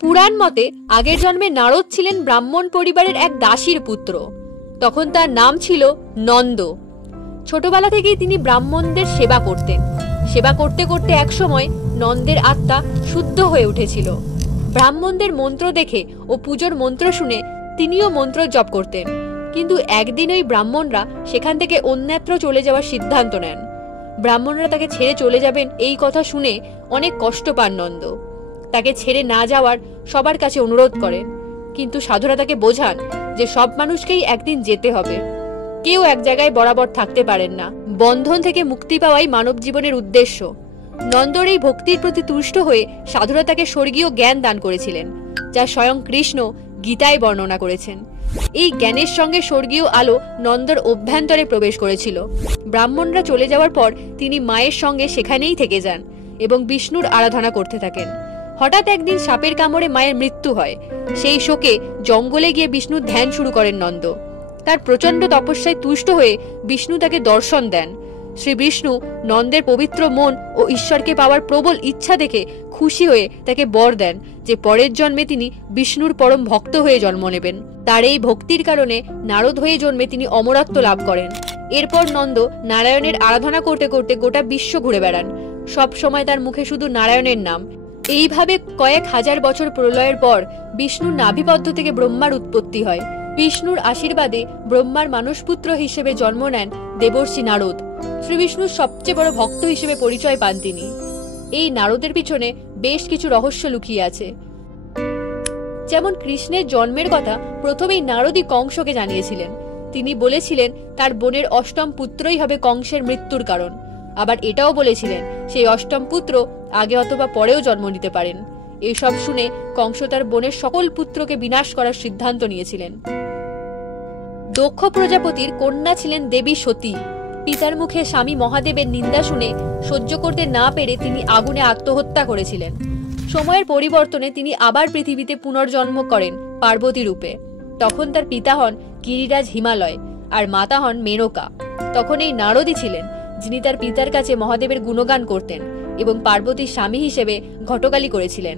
পুরাণ মতে আগের জন্মে নারদ ছিলেন ব্রাহ্মণ পরিবারের এক দাসীর পুত্র। তখন তার নাম ছিল নন্দ। ছোটবেলা থেকেই তিনি ব্রাহ্মণদের সেবা করতেন। সেবা করতে করতে একসময় নন্দের আত্মা শুদ্ধ হয়ে উঠেছিল। ব্রাহ্মণদের মন্ত্র দেখে ও পুজোর মন্ত্র শুনে তিনিও মন্ত্র জপ করতেন। কিন্তু একদিন ওই ব্রাহ্মণরা সেখান থেকে অন্যত্র চলে যাওয়ার সিদ্ধান্ত নেন। ব্রাহ্মণরা তাকে ছেড়ে চলে যাবেন এই কথা শুনে অনেক কষ্ট পান নন্দ। তাকে ছেড়ে না যাওয়ার সবার কাছে অনুরোধ করেন, কিন্তু সাধুরা তাকে বোঝান যে সব মানুষকেই একদিন যেতে হবে, কেউ এক জায়গায় বরাবর থাকতে পারেন না। বন্ধন থেকে মুক্তি পাওয়াই মানব জীবনের উদ্দেশ্য। নন্দর এই ভক্তির প্রতি তুষ্ট হয়ে সাধুরা তাকে স্বর্গীয় জ্ঞান দান করেছিলেন, যা স্বয়ং কৃষ্ণ গীতায় বর্ণনা করেছেন। এই জ্ঞানের সঙ্গে স্বর্গীয় আলো নন্দর অভ্যন্তরে প্রবেশ করেছিল। ব্রাহ্মণরা চলে যাওয়ার পর তিনি মায়ের সঙ্গে সেখানেই থেকে যান এবং বিষ্ণুর আরাধনা করতে থাকেন। হঠাৎ একদিন সাপের কামড়ে মায়ের মৃত্যু হয়। সেই শোকে জঙ্গলে গিয়ে বিষ্ণুর ধ্যান শুরু করেন নন্দ। তার প্রচন্ড তপস্যায় তুষ্ট হয়ে বিষ্ণু তাকে দর্শন দেন। শ্রী বিষ্ণু নন্দের পবিত্র মন ও ঈশ্বরকে পাওয়ার প্রবল ইচ্ছা দেখে খুশি হয়ে তাকে বর দেন যে পরের জন্মে তিনি বিষ্ণুর পরম ভক্ত হয়ে জন্ম নেবেন। তার এই ভক্তির কারণে নারদ হয়ে জন্মে তিনি অমরত্ব লাভ করেন। এরপর নন্দ নারায়ণের আরাধনা করতে করতে গোটা বিশ্ব ঘুরে বেড়ান। সব সময় তার মুখে শুধু নারায়ণের নাম। এইভাবে কয়েক হাজার বছর প্রলয়ের পর বিষ্ণুর নাভিপদ্ম থেকে ব্রহ্মার উৎপত্তি হয়। বিষ্ণুর আশীর্বাদে ব্রহ্মার মানসপুত্র হিসেবে জন্ম নেন দেবর্ষি নারদ। শ্রী বিষ্ণুর সবচেয়ে বড় ভক্ত হিসেবে পরিচয় পান তিনি। এই নারদের পিছনে বেশ কিছু রহস্য লুকিয়ে আছে। যেমন কৃষ্ণের জন্মের কথা প্রথমেই নারদই কংসকে জানিয়েছিলেন। তিনি বলেছিলেন তার বোনের অষ্টম পুত্রই হবে কংসের মৃত্যুর কারণ। আবার এটাও বলেছিলেন সেই অষ্টম পুত্র আগে অথবা পরেও জন্ম নিতে পারেন। এসব শুনে কংস তার বোনের সকল পুত্রকে বিনাশ করার সিদ্ধান্ত নিয়েছিলেন। দক্ষ প্রজাপতির কন্যা ছিলেন দেবী সতী। পিতার মুখে স্বামী মহাদেবের নিন্দা শুনে সহ্য করতে না পেরে তিনি আগুনে আত্মহত্যা করেছিলেন। সময়ের পরিবর্তনে তিনি আবার পৃথিবীতে পুনর্জন্ম করেন পার্বতী রূপে। তখন তার পিতা হন গিরিরাজ হিমালয় আর মাতা হন মেনকা। তখন এই নারদই ছিলেন যিনি তার পিতার কাছে মহাদেবের গুণগান করতেন এবং পার্বতীর স্বামী হিসেবে ঘটকালি করেছিলেন।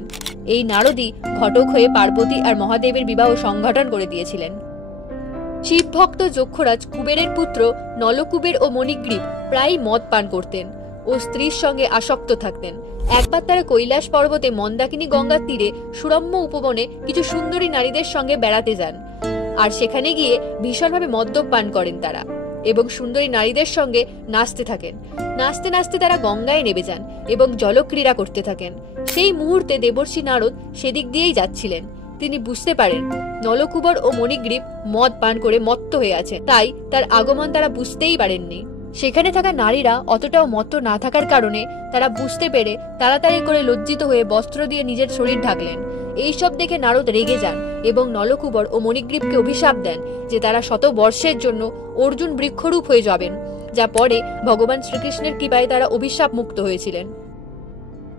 এই নারদই ঘটক হয়ে পার্বতী আর মহাদেবের বিবাহ সংগঠন করে দিয়েছিলেন। শিব ভক্ত যক্ষরাজ কুবেরের পুত্র নলকুবের ও মণিগ্রীব প্রায় মদ পান করতেন ও স্ত্রীর সঙ্গে আসক্ত থাকতেন। একবার তারা কৈলাস পর্বতে মন্দাকিনী গঙ্গার তীরে সুরম্য উপবনে কিছু সুন্দরী নারীদের সঙ্গে বেড়াতে যান। আর সেখানে গিয়ে ভীষণভাবে মদ্যপান করেন তারা এবং সুন্দরী নারীদের সঙ্গে নাচতে থাকেন। নাচতে নাচতে তারা গঙ্গায় নেমে যান এবং জলক্রীড়া করতে থাকেন। সেই মুহূর্তে দেবর্ষি নারদ সেদিক দিয়েই যাচ্ছিলেন। তিনি বুঝতে পারেন নলকুবর ও মণিগ্রীব মদ পান করে মত্ত হয়ে আছে, তাই তার আগমন তারা বুঝতেই পারেননি। সেখানে থাকা নারীরা অতটাও মত্ত না থাকার কারণে তারা বুঝতে পেরে তাড়াতাড়ি করে লজ্জিত হয়ে বস্ত্র দিয়ে নিজের শরীর ঢাকলেন। এইসব দেখে নারদ রেগে যান এবং নলকুবর ও মণিগ্রীবকে অভিশাপ দেন যে তারা শত বর্ষের জন্য অর্জুন বৃক্ষরূপ হয়ে যাবেন, যা পরে ভগবান শ্রীকৃষ্ণের কৃপায় তারা অভিশাপ মুক্ত হয়েছিলেন।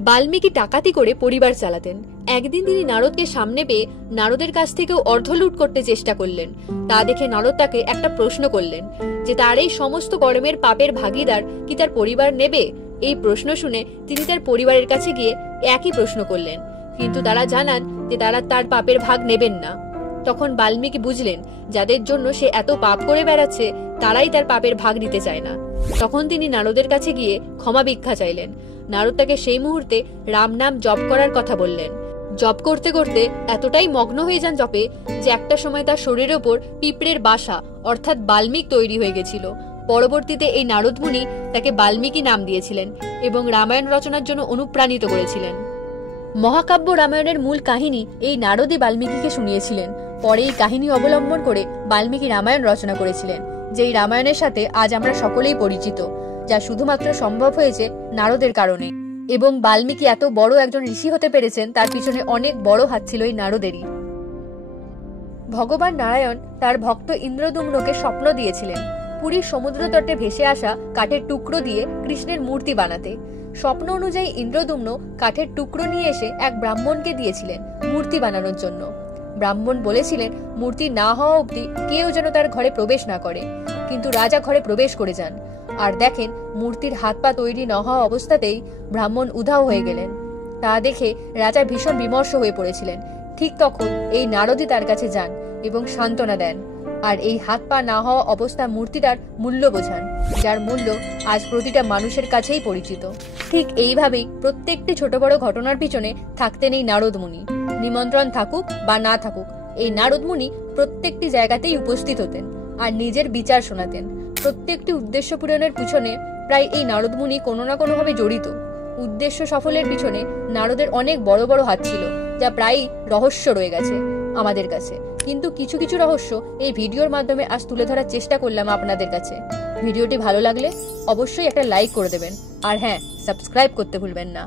বাল্মীকি ডাকাতি করে পরিবার চালাতেন। একদিন তিনি নারদকে সামনে পেয়ে নারদের কাছ থেকেও অর্ধ লুট করতে চেষ্টা করলেন। তা দেখে নারদ তাকে একটা প্রশ্ন করলেন যে তার এই সমস্ত কর্মের পাপের ভাগীদার কি তার পরিবার নেবে। এই প্রশ্ন শুনে তিনি তার পরিবারের কাছে গিয়ে একই প্রশ্ন করলেন, কিন্তু তারা জানান যে তারা তার পাপের ভাগ নেবেন না। তখন বাল্মীকি বুঝলেন যাদের জন্য সে এত পাপ করে বেড়াচ্ছে তারাই তার পাপের ভাগ নিতে চায় না। তখন তিনি নারদের কাছে গিয়ে ক্ষমা ভিক্ষা চাইলেন। নারদ তাকে সেই মুহূর্তে রাম নাম জপ করার কথা বললেন। জপ করতে করতে এতটাই মগ্ন হয়ে যান জপে যে একটা সময় তার শরীরের ওপর পিঁপড়ের বাসা অর্থাৎ বাল্মীক তৈরি হয়ে গেছিল। পরবর্তীতে এই নারদ মুনি তাকে বাল্মীকি নাম দিয়েছিলেন এবং রামায়ণ রচনার জন্য অনুপ্রাণিত করেছিলেন। মহাকাব্য রামায়ণের মূল কাহিনী এই নারদই বাল্মীকিকে শুনিয়েছিলেন। পরে এই কাহিনী অবলম্বন করে বাল্মীকি রামায়ণ রচনা করেছিলেন, যেই রামায়ণের সাথে আজ আমরা সকলেই পরিচিত, যা শুধুমাত্র সম্ভব হয়েছে নারদের কারণে। এবং বাল্মীকি এত বড় একজন ঋষি হতে পেরেছেন তার পিছনে অনেক বড় হাত ছিল এই নারদেরই। ভগবান নারায়ণ তার ভক্ত ইন্দ্রদুম্নকে স্বপ্ন দিয়েছিলেন পুরীর সমুদ্র তটে ভেসে আসা কাঠের টুকরো দিয়ে কৃষ্ণের মূর্তি বানাতে। স্বপ্ন অনুযায়ী ইন্দ্রদুম্ন কাঠের টুকরো নিয়ে এসে এক ব্রাহ্মণকে দিয়েছিলেন মূর্তি বানানোর জন্য। ব্রাহ্মণ বলেছিলেন মূর্তি না হওয়া অবধি কেউ যেন তার ঘরে প্রবেশ না করে। কিন্তু রাজা ঘরে প্রবেশ করে যান আর দেখেন মূর্তির হাত পা তৈরি না হওয়া অবস্থাতেই ব্রাহ্মণ উধাও হয়ে গেলেন। তা দেখে রাজা ভীষণ বিমর্ষ হয়ে পড়েছিলেন। ঠিক তখন এই নারদই তার কাছে যান এবং সান্ত্বনা দেন, আর এই হাত পা না হওয়া অবস্থা মূর্তিটার মূল্য বোঝান, যার মূল্য আজ প্রতিটা মানুষের কাছেই পরিচিত। ঠিক এইভাবেই প্রত্যেকটি ছোট বড় ঘটনার পিছনে থাকতেন এই নারদ মুনি। নিমন্ত্রণ থাকুক বা না থাকুক, এই নারদ মুনি প্রত্যেকটি জায়গাতেই উপস্থিত হতেন আর নিজের বিচার শোনাতেন। প্রত্যেকটি উদ্দেশ্য পূরণের পিছনে প্রায় এই নারদ মুনি কোনো না কোনোভাবে জড়িত। উদ্দেশ্য সফলের পিছনে নারদের অনেক বড় বড় হাত ছিল, যা প্রায়ই রহস্য রয়ে গেছে আমাদের কাছে। কিন্তু কিছু কিছু রহস্য এই ভিডিওর মাধ্যমে আজ তুলে ধরার চেষ্টা করলাম আপনাদের কাছে। ভিডিওটি ভালো লাগলে অবশ্যই একটা লাইক করে দেবেন, আর হ্যাঁ, সাবস্ক্রাইব করতে ভুলবেন না।